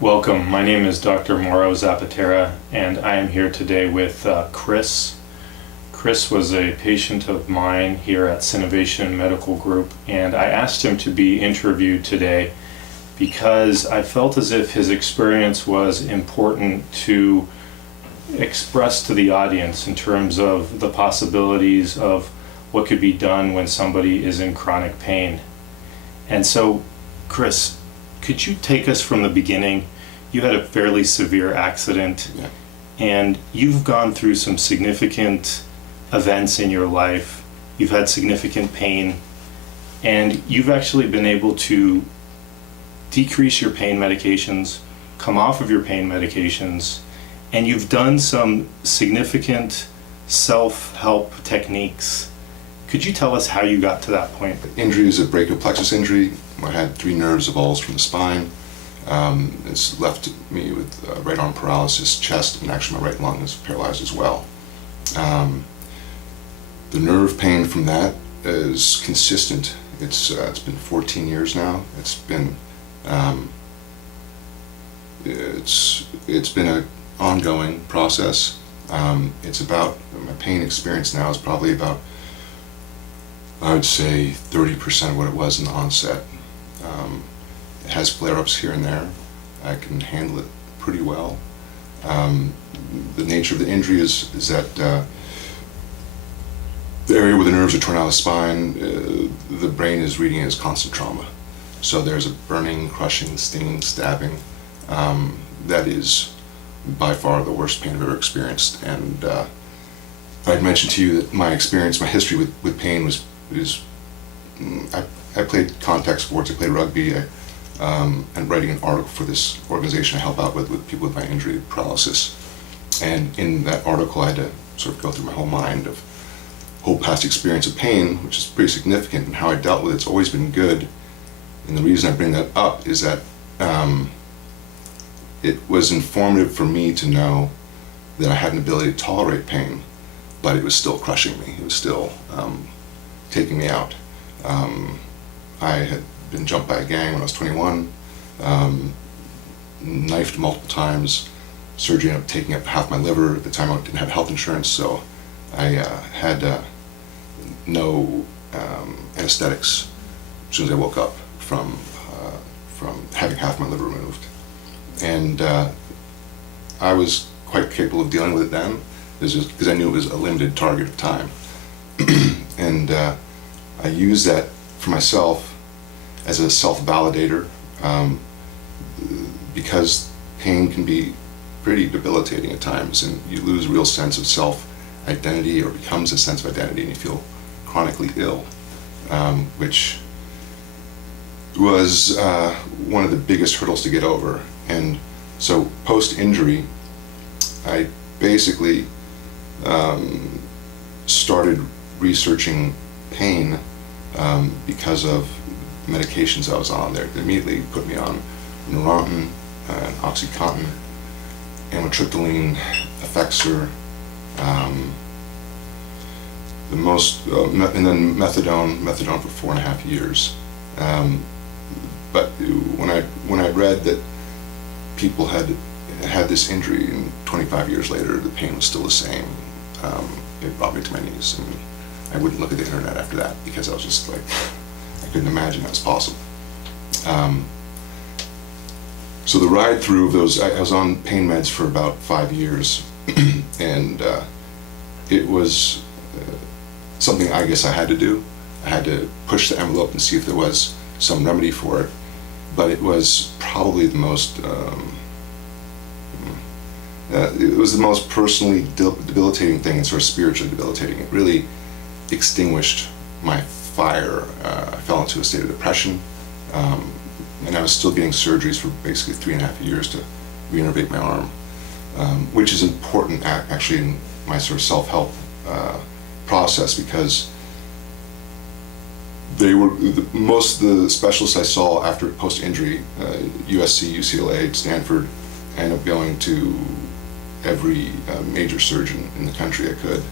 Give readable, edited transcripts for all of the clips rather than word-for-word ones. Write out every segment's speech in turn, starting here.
Welcome. My name is Dr. Mauro Zappaterra, and I am here today with Chris. Chris was a patient of mine here at Synovation Medical Group, and I asked him to be interviewed today because I felt as if his experience was important to express to the audience in terms of the possibilities of what could be done when somebody is in chronic pain. And so, Chris, could you take us from the beginning? You had a fairly severe accident, Yeah. and you've gone through some significant events in your life. You've had significant pain, and you've actually been able to decrease your pain medications, come off of your pain medications, and you've done some significant self-help techniques. Could you tell us how you got to that point? Injury is a brachial plexus injury. I had 3 nerves avulsed from the spine. It's left me with right arm paralysis, chest, and actually my right lung is paralyzed as well. The nerve pain from that is consistent. It's been 14 years now. It's been an ongoing process. It's about, my pain experience now is probably about, I would say, 30% of what it was in the onset. It has flare-ups here and there. I can handle it pretty well. The nature of the injury is that the area where the nerves are torn out of the spine, the brain is reading it as constant trauma. So there's a burning, crushing, stinging, stabbing. That is by far the worst pain I've ever experienced. And I'd mentioned to you that my experience, my history with pain I played contact sports, I played rugby, and writing an article for this organization I help out with people with my injury paralysis. And in that article I had to sort of go through my whole mind of whole past experience of pain, which is pretty significant, and how I dealt with it. It's always been good. And the reason I bring that up is that it was informative for me to know that I had an ability to tolerate pain, but it was still crushing me. It was still taking me out. I had been jumped by a gang when I was 21, knifed multiple times, surgery ended up taking up half my liver. At the time I didn't have health insurance, so I had no anesthetics as soon as I woke up from having half my liver removed. And I was quite capable of dealing with it then, because I knew it was a limited target of time. And I used that for myself as a self-validator, because pain can be pretty debilitating at times, and you lose a real sense of self-identity, or becomes a sense of identity, and you feel chronically ill, which was one of the biggest hurdles to get over. And so post-injury, I basically started researching pain because of medications I was on there. They immediately put me on Neurontin, Oxycontin, amitriptyline, Effexor, and then methadone for 4.5 years. But when I read that people had this injury and 25 years later the pain was still the same, it brought me to my knees. And I wouldn't look at the internet after that, because I was just like, I couldn't imagine that was possible. So the ride through of those, I was on pain meds for about 5 years, and it was something I guess I had to do. I had to push the envelope and see if there was some remedy for it, but it was probably the most, it was the most personally debilitating thing, and sort of spiritually debilitating. It really extinguished my fire. I fell into a state of depression, and I was still getting surgeries for basically 3.5 years to reinnervate my arm, which is important actually in my sort of self-help process, because most of the specialists I saw after post-injury, USC, UCLA, Stanford, I ended up going to every major surgeon in the country I could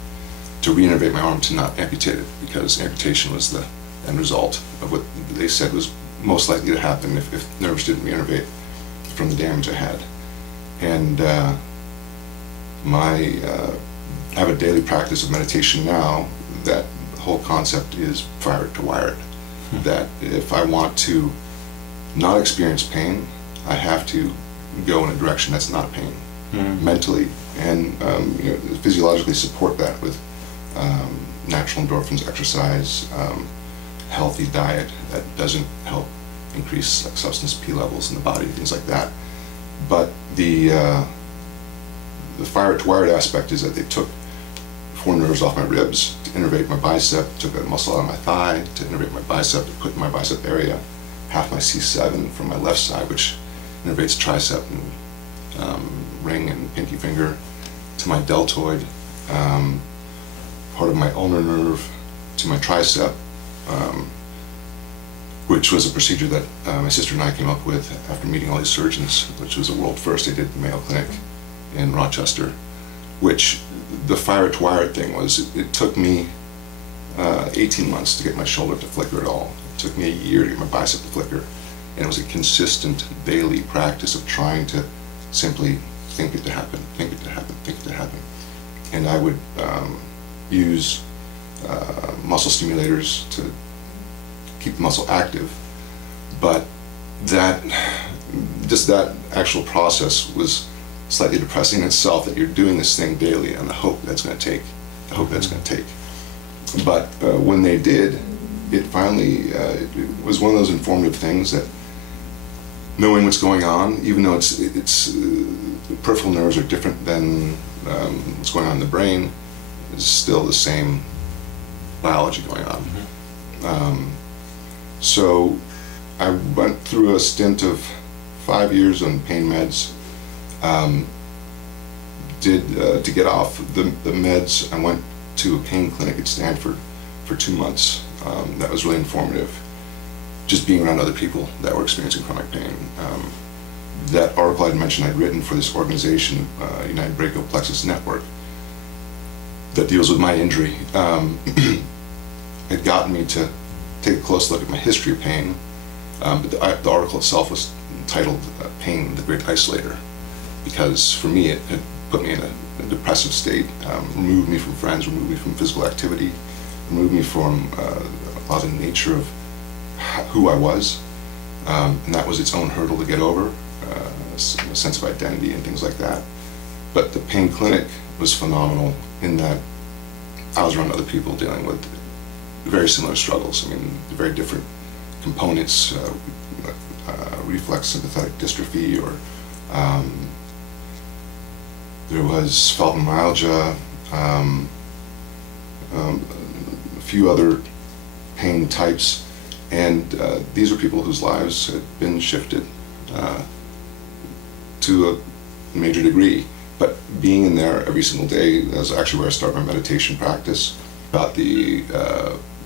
to reinnervate my arm, to not amputate it, because amputation was the end result of what they said was most likely to happen if nerves didn't reinnervate. from the damage I had. And I have a daily practice of meditation now that the whole concept is fire it to wire it. That if I want to not experience pain, I have to go in a direction that's not pain, mentally and physiologically support that with natural endorphins, exercise, healthy diet that doesn't help increase like substance P levels in the body, things like that. But the fire it to wire it aspect is that they took 4 nerves off my ribs to innervate my bicep, took a muscle out of my thigh to innervate my bicep, to put in my bicep area, half my C7 from my left side, which innervates tricep and ring and pinky finger, to my deltoid, part of my ulnar nerve to my tricep, which was a procedure that my sister and I came up with after meeting all these surgeons, which was a world first. They did at the Mayo Clinic in Rochester, which the fire it to wire it thing was, it took me 18 months to get my shoulder to flicker at all. It took me a year to get my bicep to flicker. And it was a consistent daily practice of trying to simply think it to happen, think it to happen, think it to happen. And I would use muscle stimulators to keep the muscle active, but that actual process was slightly depressing in itself, that you're doing this thing daily and the hope that's going to take, But when they did, it finally it was one of those informative things that, knowing what's going on, even though it's peripheral nerves are different than what's going on in the brain, is still the same biology going on. So I went through a stint of 5 years on pain meds. To get off the meds, I went to a pain clinic at Stanford for 2 months. That was really informative. Just being around other people that were experiencing chronic pain. That article I'd mentioned I'd written for this organization, United Brachial Plexus Network, that deals with my injury, had gotten me to take a close look at my history of pain. But the article itself was titled Pain, the Great Isolator, because for me it had put me in a depressive state, removed me from friends, removed me from physical activity, removed me from a lot of the nature of who I was, and that was its own hurdle to get over, a sense of identity and things like that. But the pain clinic was phenomenal in that I was around other people dealing with very similar struggles. I mean, very different components, reflex sympathetic dystrophy, or there was fibromyalgia, a few other pain types, and these are people whose lives had been shifted to a major degree. But being in there every single day, that's actually where I started my meditation practice, about the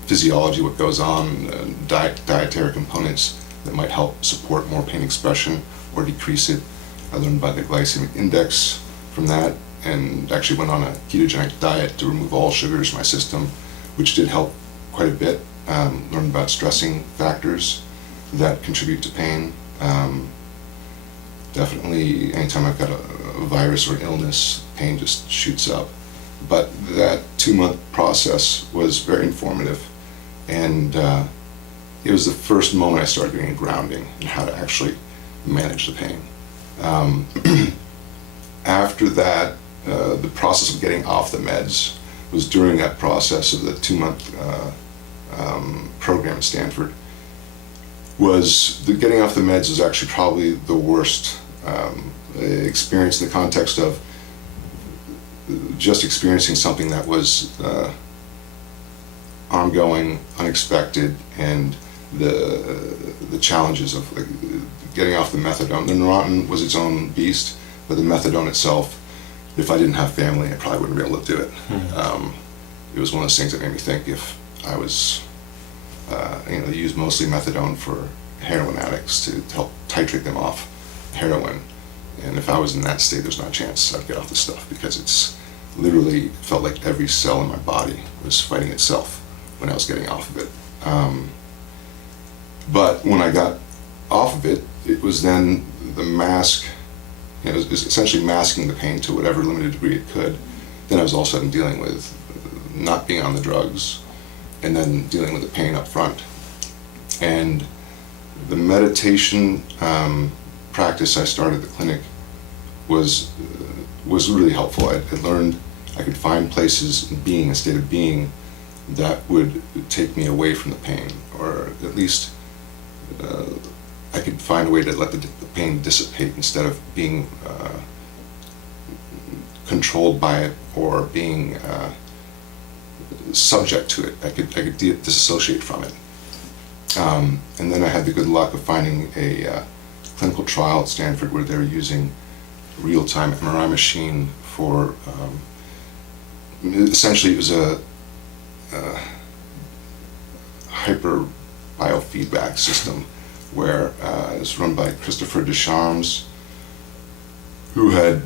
physiology, what goes on, dietary components that might help support more pain expression or decrease it. I learned about the glycemic index from that, and actually went on a ketogenic diet to remove all sugars from my system, which did help quite a bit. Learned about stressing factors that contribute to pain. Definitely, anytime I've got a virus or an illness, pain just shoots up. But that 2-month process was very informative, and it was the first moment I started doing grounding and how to actually manage the pain. After that, the process of getting off the meds was during that process of the 2-month program at Stanford. Getting off the meds was actually probably the worst experience in the context of just experiencing something that was ongoing, unexpected, and the challenges of getting off the methadone. The Neurontin was its own beast, but the methadone itself, if I didn't have family, I probably wouldn't be able to do it. It was one of those things that made me think, if I was, they use mostly methadone for heroin addicts to help titrate them off heroin. And if I was in that state, there's not a chance I'd get off this stuff, because it's literally felt like every cell in my body was fighting itself when I was getting off of it. But when I got off of it, it was then the mask, is essentially masking the pain to whatever limited degree it could. Then I was all of a sudden dealing with not being on the drugs, and then dealing with the pain up front. And the meditation practice I started at the clinic was really helpful. I learned I could find places in being, a state of being, that would take me away from the pain, or at least I could find a way to let the pain dissipate instead of being controlled by it or being subject to it. I could disassociate from it. And then I had the good luck of finding a clinical trial at Stanford where they were using a real-time MRI machine for, essentially it was a hyper biofeedback system where it was run by Christopher Deschamps, who had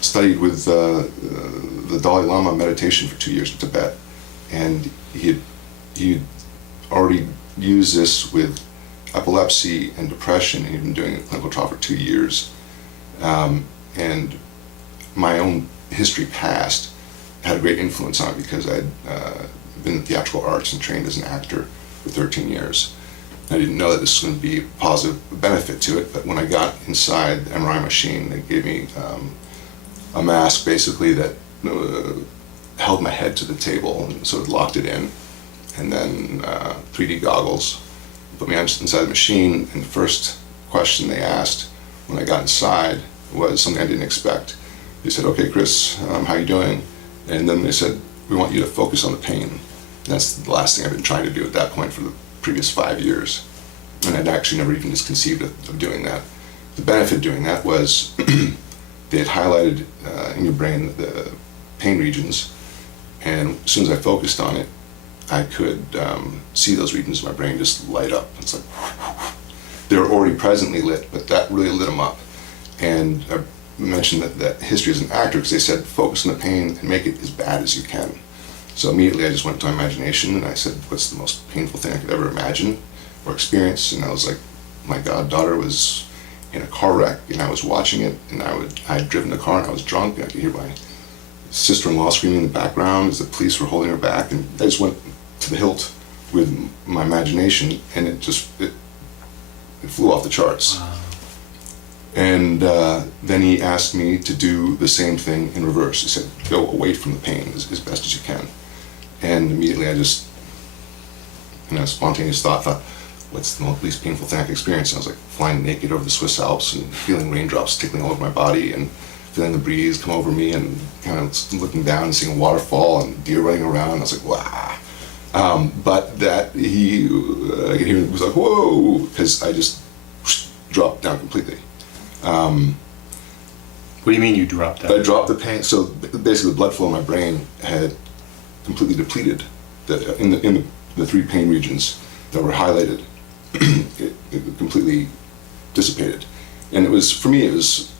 studied with the Dalai Lama meditation for 2 years in Tibet, and he had already used this with epilepsy and depression, and he'd been doing a clinical trial for 2 years. And my own history past had a great influence on it because I'd been in theatrical arts and trained as an actor for 13 years. I didn't know that this was going to be a positive benefit to it, but when I got inside the MRI machine, they gave me a mask basically that held my head to the table, and so it locked it in, and then 3D goggles. Put me inside the machine, and the first question they asked when I got inside was something I didn't expect. They said, "Okay, Chris, how you doing?" And then they said, "We want you to focus on the pain." And that's the last thing I've been trying to do at that point for the previous 5 years. And I'd actually never even just conceived of doing that. The benefit of doing that was they had highlighted in your brain the pain regions, and as soon as I focused on it, I could see those regions in my brain just light up. It's like, they were already presently lit, but that really lit them up. And I mentioned that history as an actor, because they said focus on the pain and make it as bad as you can. So immediately I just went to my imagination and I said, what's the most painful thing I could ever imagine or experience? And I was like, my goddaughter was in a car wreck and I was watching it, and I had driven the car and I was drunk, and I could hear my sister-in-law screaming in the background as the police were holding her back, and I just went to the hilt with my imagination, and it flew off the charts. Wow. And then he asked me to do the same thing in reverse. He said, go away from the pain as best as you can. And immediately I just, in a spontaneous thought, what's the least painful thing I can experience? And I was like flying naked over the Swiss Alps and feeling raindrops tickling all over my body and feeling the breeze come over me and kind of looking down and seeing a waterfall and deer running around. I was like, wow. But that I could hear it was like, whoa, because I just dropped down completely. What do you mean you dropped down? I dropped the pain. So basically the blood flow in my brain had completely depleted in the 3 pain regions that were highlighted. it completely dissipated. And it was, for me, it was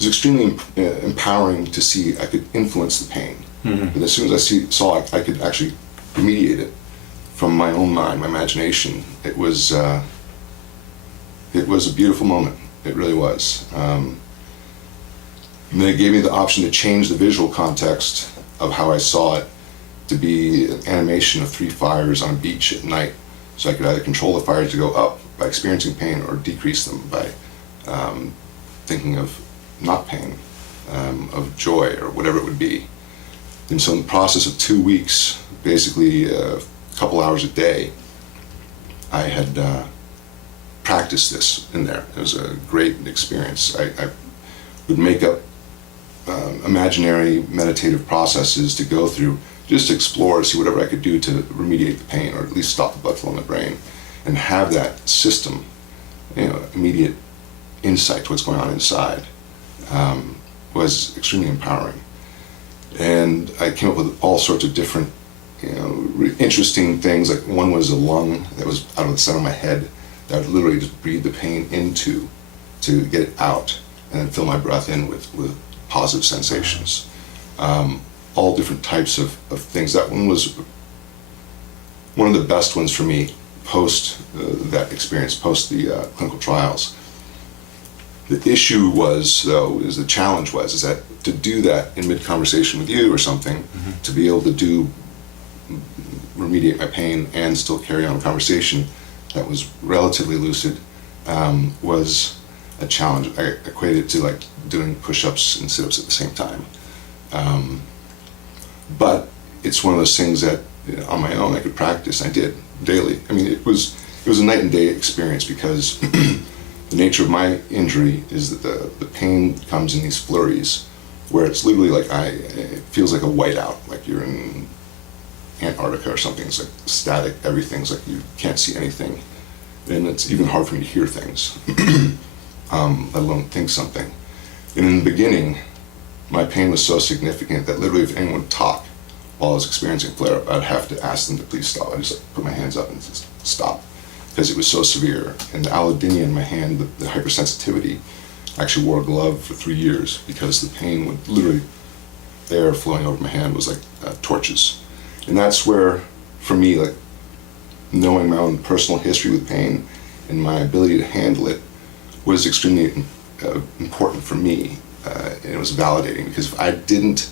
extremely empowering to see I could influence the pain. Mm-hmm. But as soon as I saw I could actually remediate it from my own mind, my imagination, it was a beautiful moment. It really was. And they gave me the option to change the visual context of how I saw it to be an animation of 3 fires on a beach at night. So I could either control the fires to go up by experiencing pain or decrease them by thinking of not pain, of joy or whatever it would be. And so in the process of 2 weeks, basically a couple hours a day, I had practiced this in there. It was a great experience. I would make up imaginary meditative processes to go through, just to explore, see whatever I could do to remediate the pain, or at least stop the blood flow in the brain, and have that system, immediate insight to what's going on inside, was extremely empowering. And I came up with all sorts of different, interesting things. Like one was a lung that was out of the center of my head that I would literally just breathe the pain into to get it out, and then fill my breath in with positive sensations. All different types of things. That one was one of the best ones for me post that experience, post the clinical trials. The issue was, though, the challenge was, is that to do that in mid-conversation with you or something, to be able to remediate my pain and still carry on a conversation that was relatively lucid, was a challenge. I equated it to like doing push-ups and sit-ups at the same time. But it's one of those things that, on my own, I could practice. I did daily. I mean, it was a night and day experience, because the nature of my injury is that the pain comes in these flurries, where it's literally like it feels like a whiteout, like you're in Antarctica or something. It's like static. Everything's like you can't see anything, and it's even hard for me to hear things, let alone think something. And in the beginning, my pain was so significant that literally if anyone would talk while I was experiencing flare-up, I'd have to ask them to please stop. I'd just like put my hands up and just stop, because it was so severe. And the allodynia in my hand, the hypersensitivity, I actually wore a glove for 3 years, because the pain would literally, air flowing over my hand was like torches. And that's where, for me, like knowing my own personal history with pain and my ability to handle it was extremely important for me. And it was validating, because if I didn't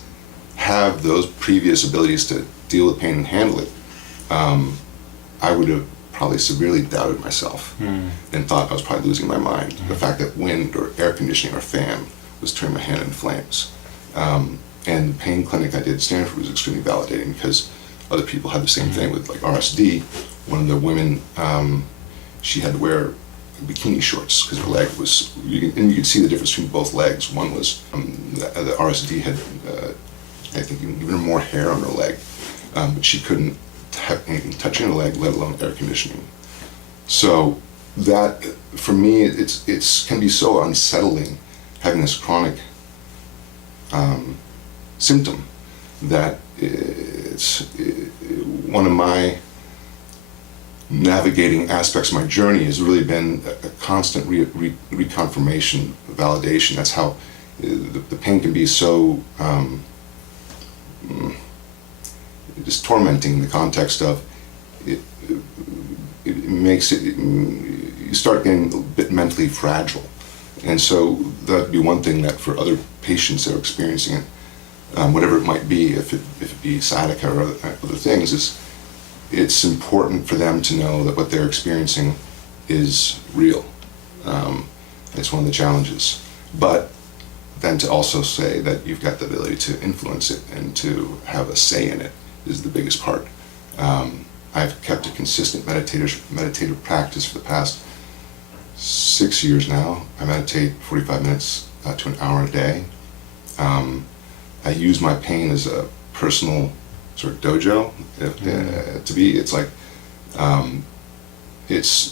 have those previous abilities to deal with pain and handle it, I would have probably severely doubted myself and thought I was probably losing my mind. The fact that wind or air conditioning or fan was turning my hand in flames. And the pain clinic I did at Stanford was extremely validating, because other people had the same thing with like RSD. One of the women, she had to wear bikini shorts because her leg was, and you could see the difference between both legs. One was, the RSD had, I think, even more hair on her leg, but she couldn't have anything touching her leg, let alone air conditioning. So that, for me, it's can be so unsettling having this chronic symptom, that it's one of my navigating aspects of my journey has really been a constant reconfirmation, validation. That's how the pain can be so just tormenting in the context of it makes it, you start getting a bit mentally fragile. And so that'd be one thing that for other patients that are experiencing it, whatever it might be, if it be sciatica or other things, is it's important for them to know that what they're experiencing is real. It's one of the challenges. But then to also say that you've got the ability to influence it and to have a say in it is the biggest part. I've kept a consistent meditative practice for the past 6 years now. I meditate 45 minutes to an hour a day. I use my pain as a personal sort of dojo. To be, it's like,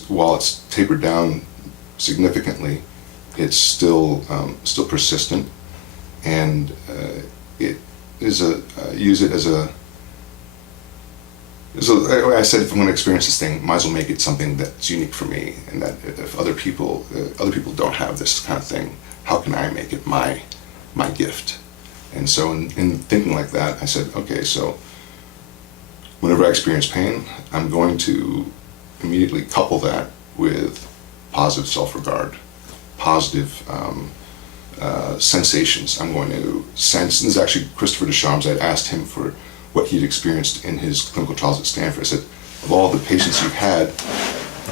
while it's tapered down significantly, it's still persistent, and it is use it as a. So I said, if I'm going to experience this thing, might as well make it something that's unique for me, and that if other people don't have this kind of thing, how can I make it my gift? And so in thinking like that, I said, okay, so whenever I experience pain, I'm going to immediately couple that with positive self-regard, positive sensations. I'm going to sense, and this is actually Christopher Deschamps. I asked him for what he'd experienced in his clinical trials at Stanford. I said, of all the patients you've had,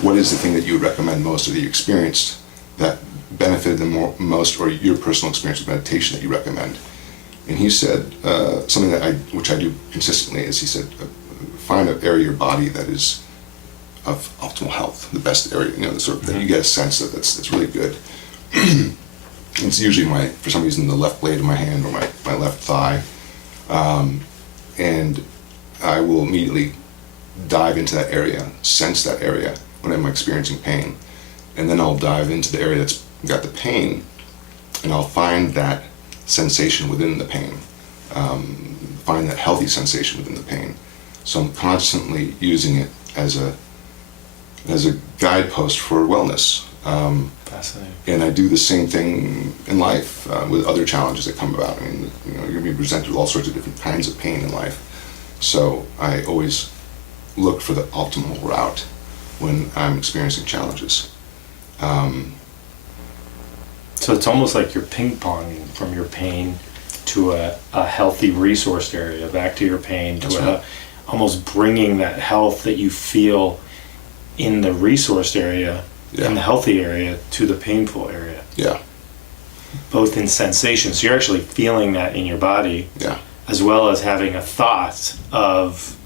what is the thing that you would recommend most, or that you experienced that benefited them most, or your personal experience with meditation that you recommend? And he said, something which I do consistently, is he said, find an area of your body that is of optimal health, the best area, the sort of that you get a sense that that's really good. It's usually for some reason, the left blade of my hand or my left thigh. And I will immediately dive into that area, sense that area when I'm experiencing pain. And then I'll dive into the area that's got the pain, and I'll find that sensation within the pain, find that healthy sensation within the pain. So I'm constantly using it as a guidepost for wellness. Fascinating. And I do the same thing in life with other challenges that come about. I mean, you're going to be presented with all sorts of different kinds of pain in life. So I always look for the optimal route when I'm experiencing challenges. So it's almost like you're ping-ponging from your pain to a healthy resourced area, back to your pain, to That's right. almost bringing that health that you feel in the resourced area, Yeah. in the healthy area, to the painful area, Yeah, both in sensation. So you're actually feeling that in your body, yeah, as well as having a thought of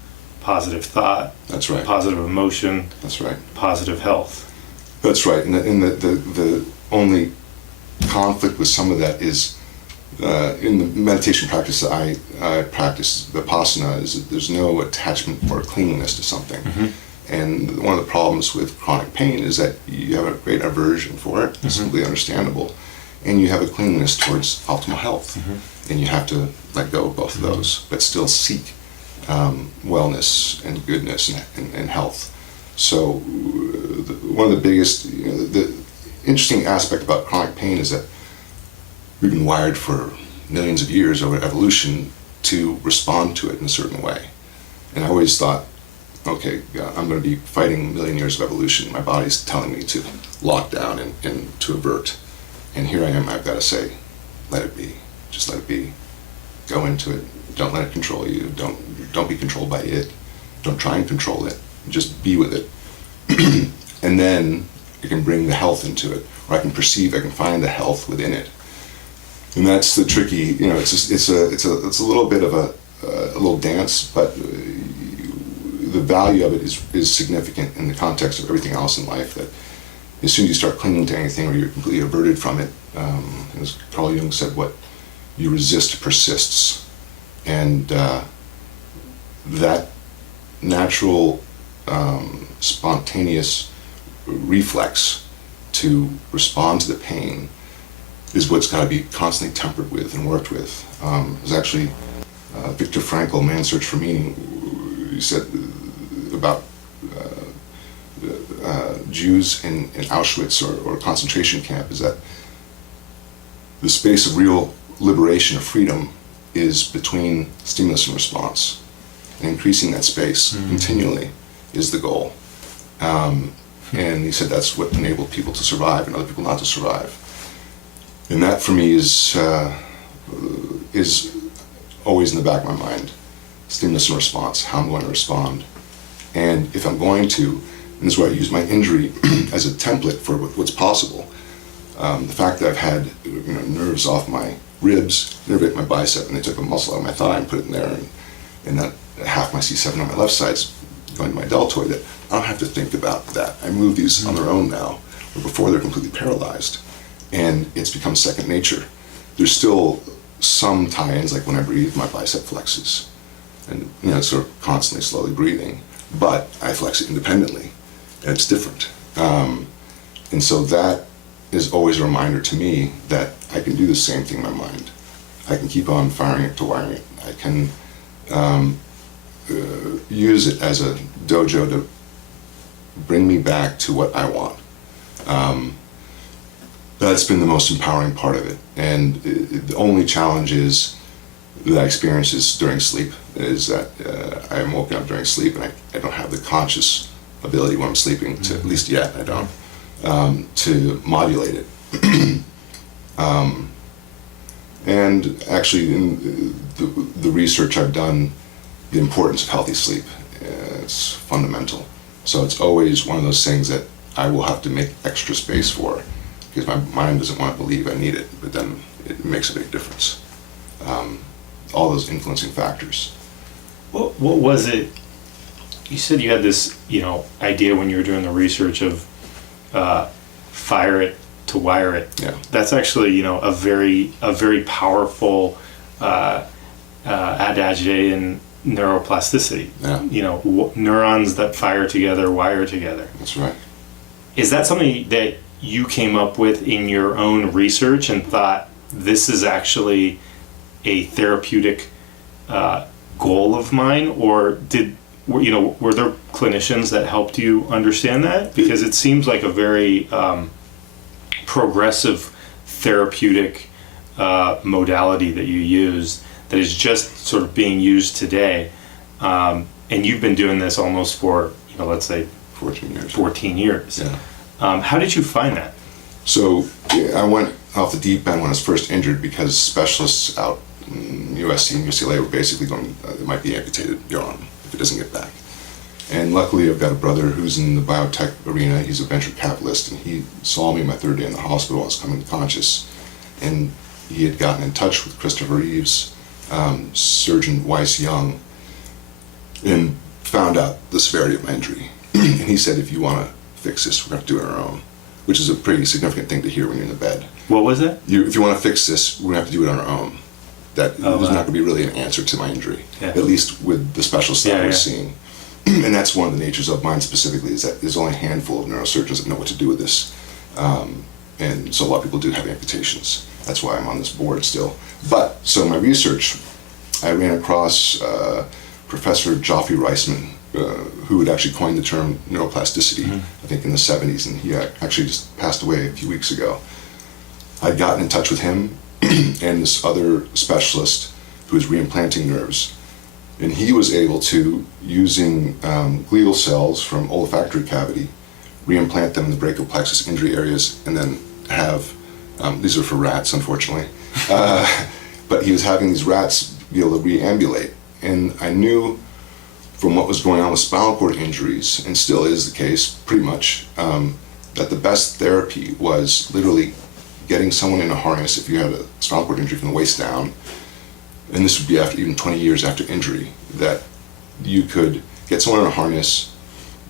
positive thought, that's right. positive emotion, That's right. positive health. That's right. And the only conflict with some of that is in the meditation practice that I practice, Vipassana, is that there's no attachment or clinginess to something. And one of the problems with chronic pain is that you have a great aversion for it. It's completely understandable. And you have a clinginess towards optimal health. And you have to let go of both of those, but still seek wellness and goodness and health. So one of the biggest, the interesting aspect about chronic pain is that we've been wired for millions of years over evolution to respond to it in a certain way. And I always thought, okay, I'm going to be fighting a million years of evolution. My body's telling me to lock down and to avert. And here I am, I've got to say, let it be. Just let it be. Go into it. Don't let it control you. Don't be controlled by it. Don't try and control it. Just be with it. And then I can bring the health into it, or I can find the health within it. And that's the tricky, it's a little bit of a little dance, but the value of it is significant in the context of everything else in life. That as soon as you start clinging to anything, or you're completely averted from it, as Carl Jung said, what you resist persists, and that natural, spontaneous reflex to respond to the pain is what's got to be constantly tempered with and worked with. It was actually Viktor Frankl, Man's Search for Meaning. He said about Jews in Auschwitz or concentration camp is that the space of real liberation of freedom is between stimulus and response. And increasing that space continually is the goal. And he said that's what enabled people to survive and other people not to survive. And that for me is always in the back of my mind. Stimulus and response, how I'm going to respond. And if I'm going to, and this is where I use my injury as a template for what's possible. The fact that I've had nerves off my ribs, nerve my bicep, and they took a muscle out of my thigh and put it in there, and that half my C7 on my left side's going to my deltoid, that I don't have to think about that. I move these on their own now, where before they're completely paralyzed. And it's become second nature. There's still some tie-ins, like when I breathe, my bicep flexes. And it's sort of constantly, slowly breathing. But I flex it independently, and it's different. And so that is always a reminder to me that I can do the same thing in my mind. I can keep on firing it to wiring it. I can use it as a dojo to bring me back to what I want. That's been the most empowering part of it. And the only challenge is that I experience is during sleep, is that I'm woken up during sleep and I don't have the conscious ability when I'm sleeping to, at least yet, I don't, to modulate it. And actually in the research I've done, the importance of healthy sleep, it's fundamental. So it's always one of those things that I will have to make extra space for, because my mind doesn't want to believe I need it, but then it makes a big difference. All those influencing factors. What was it? You said you had this, idea when you were doing the research of fire it to wire it. Yeah. That's actually, a very powerful adage in neuroplasticity. Yeah. Neurons that fire together wire together. That's right. Is that something that you came up with in your own research and thought this is actually a therapeutic goal of mine, or were there clinicians that helped you understand that? Because it seems like a very progressive therapeutic modality that you used that is just sort of being used today, and you've been doing this almost for let's say 14 years. 14 years. Yeah. How did you find that? So I went off the deep end when I was first injured because specialists out in USC and UCLA were basically going, it might be amputated, your arm, if it doesn't get back. And luckily I've got a brother who's in the biotech arena. He's a venture capitalist, and he saw me my third day in the hospital. I was coming conscious, and he had gotten in touch with Christopher Reeves, Surgeon Weiss Young, and found out the severity of my injury. And he said, if you want to fix this, we're going to do it on our own, which is a pretty significant thing to hear when you're in the bed. What was that? If you want to fix this, we're going to have to do it on our own. That there's not going to be really an answer to my injury, at least with the specialists that I was seeing. And that's one of the natures of mine specifically, is that there's only a handful of neurosurgeons that know what to do with this. And so a lot of people do have amputations. That's why I'm on this board still. But, so my research, I ran across Professor Geoffrey Reisman, who had actually coined the term neuroplasticity, I think in the 70s, and he actually just passed away a few weeks ago. I'd gotten in touch with him and this other specialist who was reimplanting nerves. And he was able to, using glial cells from olfactory cavity, reimplant them in the brachial plexus injury areas, and then have, these are for rats, unfortunately, but he was having these rats be able to reambulate. And I knew from what was going on with spinal cord injuries, and still is the case pretty much, that the best therapy was literally getting someone in a harness if you had a spinal cord injury from the waist down, and this would be after even 20 years after injury, that you could get someone in a harness,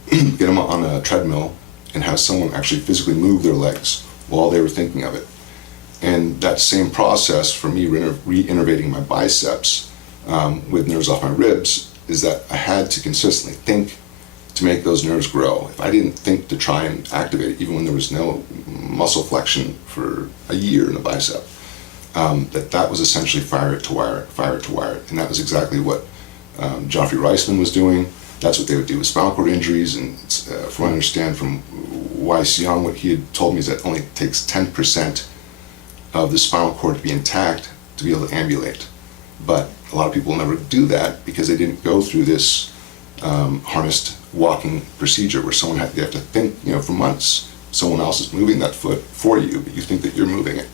get them on a treadmill, and have someone actually physically move their legs while they were thinking of it. And that same process for me reinnervating my biceps with nerves off my ribs is that I had to consistently think to make those nerves grow. If I didn't think to try and activate it, even when there was no muscle flexion for a year in the bicep, that was essentially fire it to wire it, fire it to wire it. And that was exactly what Geoffrey Reisman was doing. That's what they would do with spinal cord injuries. And from what I understand from Weiss Young, what he had told me is that it only takes 10% of the spinal cord to be intact to be able to ambulate. But a lot of people never do that because they didn't go through this harnessed walking procedure where they have to think, for months, someone else is moving that foot for you, but you think that you're moving it.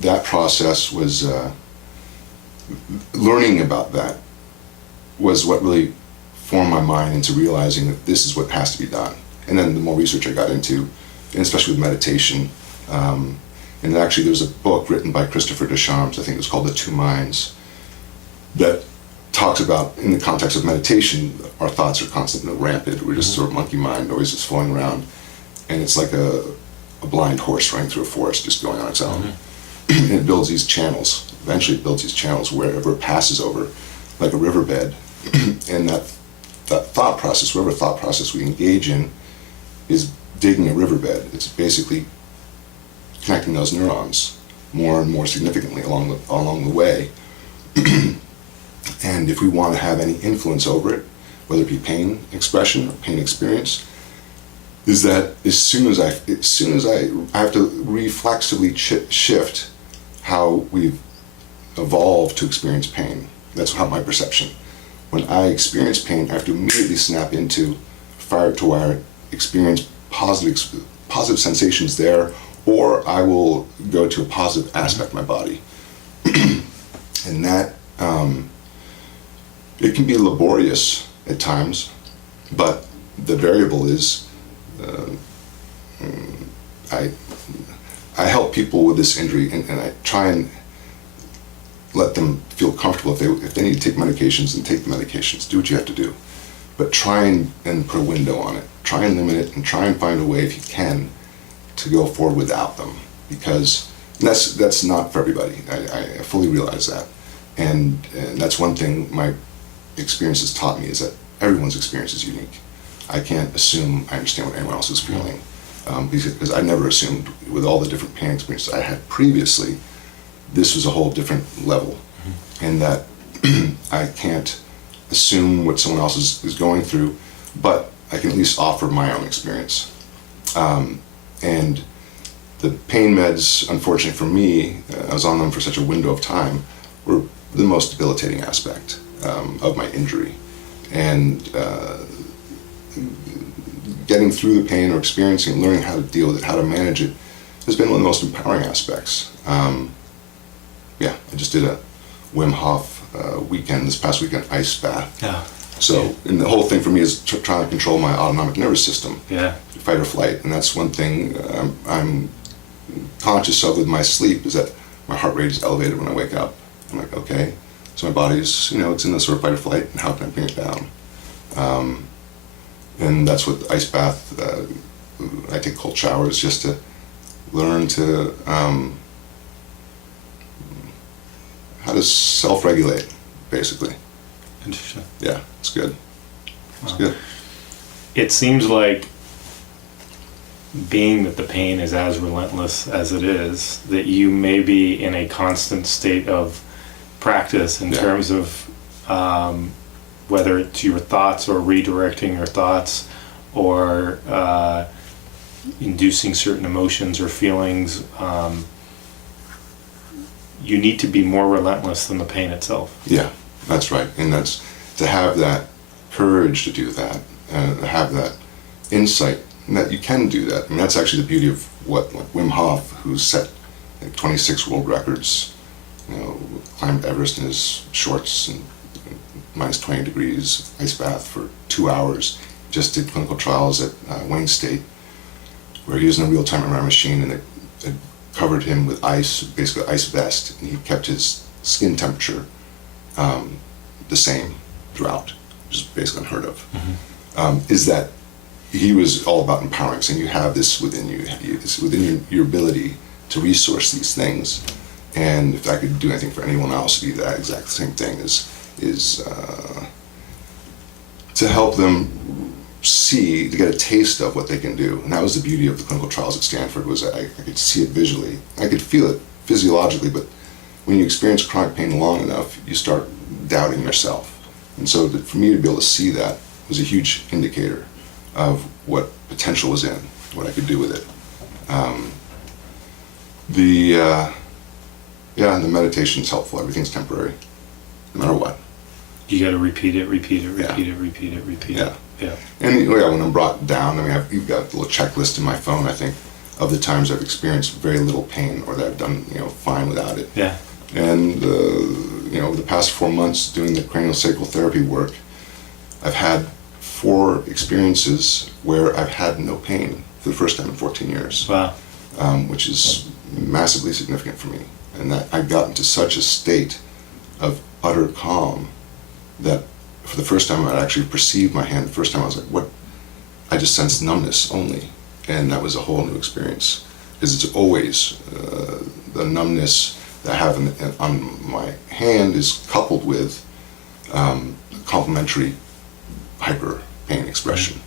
That process was, learning about that was what really formed my mind into realizing that this is what has to be done. And then the more research I got into, and especially with meditation, and actually there's a book written by Christopher Deschamps, I think it was called The Two Minds, that talks about, in the context of meditation, our thoughts are constantly rampant. We're just sort of monkey mind, always just flowing around. And it's like a blind horse running through a forest, just going on its own. And it builds these channels. Eventually it builds these channels wherever it passes over, like a riverbed. And that thought process, whatever thought process we engage in, is digging a riverbed. It's basically connecting those neurons more and more significantly along the way. And if we want to have any influence over it, whether it be pain expression or pain experience, is that as soon as I have to reflexively shift how we've evolved to experience pain. That's how my perception. When I experience pain, I have to immediately snap into fire to wire, experience positive sensations there, or I will go to a positive aspect of my body. And that, it can be laborious at times, but the variable is, I help people with this injury, and I try and let them feel comfortable. If they need to take medications, then take the medications. Do what you have to do. But try and put a window on it. Try and limit it, and try and find a way, if you can, to go forward without them. Because that's not for everybody. I fully realize that. And that's one thing my experience has taught me, is that everyone's experience is unique. I can't assume I understand what anyone else is feeling. Because I never assumed, with all the different pain experiences I had previously, this was a whole different level. And that I can't assume what someone else is going through, but I can at least offer my own experience. And the pain meds, unfortunately for me, I was on them for such a window of time, were the most debilitating aspect of my injury. And getting through the pain or experiencing, learning how to deal with it, how to manage it, has been one of the most empowering aspects. Yeah, I just did a Wim Hof weekend, this past weekend, ice bath. Yeah. So, and the whole thing for me is trying to control my autonomic nervous system, Yeah. fight or flight, and that's one thing I'm conscious of with my sleep, is that my heart rate is elevated when I wake up. I'm like, okay, so my body's, it's in the sort of fight or flight, and how can I bring it down? And that's what the ice bath, I take cold showers just to learn to, how to self-regulate, basically. Interesting. Yeah, it's good. It's Wow. good. It seems like, being that the pain is as relentless as it is, that you may be in a constant state of practice in Yeah. terms of whether it's your thoughts or redirecting your thoughts, or inducing certain emotions or feelings. You need to be more relentless than the pain itself. Yeah, that's right. And that's to have that courage to do that, and have that insight that you can do that. I mean, that's actually the beauty of what, like Wim Hof, who's set like 26 world records, climbed Everest in his shorts and minus 20 degrees ice bath for 2 hours. Just did clinical trials at Wayne State, where he was in a real-time MRI machine, and it covered him with ice, basically ice vest, and he kept his skin temperature the same throughout, which is basically unheard of. Mm-hmm. Is that he was all about empowering, saying you have this within you, it's within your ability to resource these things, and if I could do anything for anyone else, it'd be that exact same thing, is to help them see, to get a taste of what they can do. And that was the beauty of the clinical trials at Stanford, was I could see it visually, I could feel it physiologically, but when you experience chronic pain long enough, you start doubting yourself. And so for me to be able to see that was a huge indicator of what potential was in, what I could do with it. The meditation is helpful. Everything's temporary, no matter what. You got to repeat it. Yeah. Yeah. And when I'm brought down, I mean, you've got a little checklist in my phone, I think, of the times I've experienced very little pain, or that I've done, fine without it. Yeah. And, over the past 4 months doing the craniosacral therapy work, I've had 4 experiences where I've had no pain for the first time in 14 years. Wow. Which is massively significant for me. And that I got into such a state of utter calm that for the first time I'd actually perceived my hand. The first time I was like, what? I just sensed numbness only. And that was a whole new experience. Because it's always the numbness that I have on my hand is coupled with complementary hyper pain expression.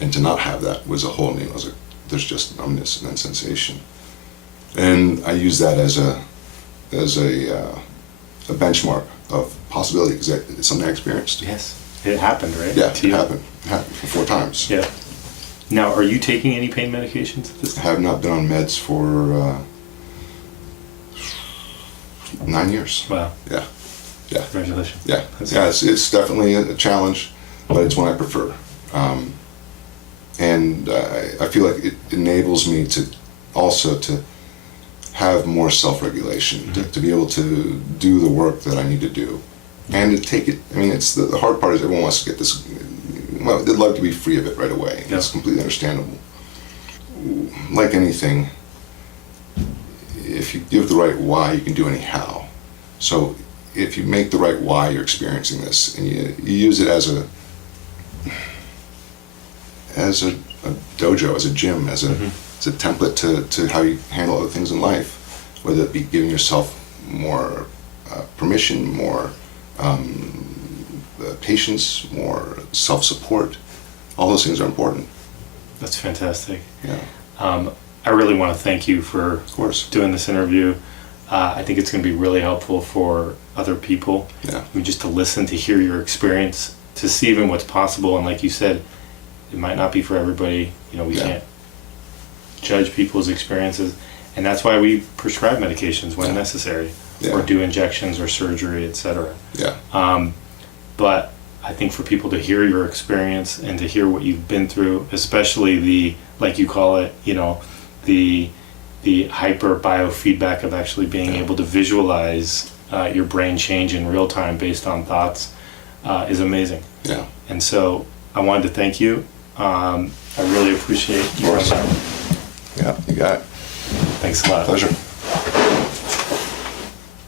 And to not have that was a whole new, I was like, there's just numbness and then sensation. And I use that as a benchmark of possibility, because it's something I experienced. Yes. It happened, right? Yeah, To it you? happened. It happened 4 times. Yeah. Now, are you taking any pain medications at this I time? have not been on meds for 9 years. Wow. Yeah, yeah, Congratulations. yeah. That's- Yeah, it's definitely a challenge, but it's one I prefer. And I feel like it enables me to also to have more self-regulation, Mm-hmm. to be able to do the work that I need to do, and to take it. I mean, it's the hard part is everyone wants to get this. Well, they'd love to be free of it right away. Yeah. It's completely understandable. Like anything, if you give the right why, you can do any how. So if you make the right why you're experiencing this, and you use it as a dojo, as a gym, as a template to how you handle other things in life, whether it be giving yourself more permission, more patience, more self-support. All those things are important. That's fantastic. Yeah, I really want to thank you for of course. doing this interview. I think it's going to be really helpful for other people. Yeah, I mean, just to listen, to hear your experience, to see even what's possible. And like you said, it might not be for everybody. We Yeah. can't judge people's experiences. And that's why we prescribe medications when Yeah. necessary, Yeah. or do injections or surgery, etc. yeah, But I think for people to hear your experience and to hear what you've been through, especially the, like you call it, the the hyper biofeedback of actually being able to visualize your brain change in real time based on thoughts is amazing. Yeah. And so I wanted to thank you. I really appreciate your time. Yeah, you got it. Thanks a lot. Pleasure.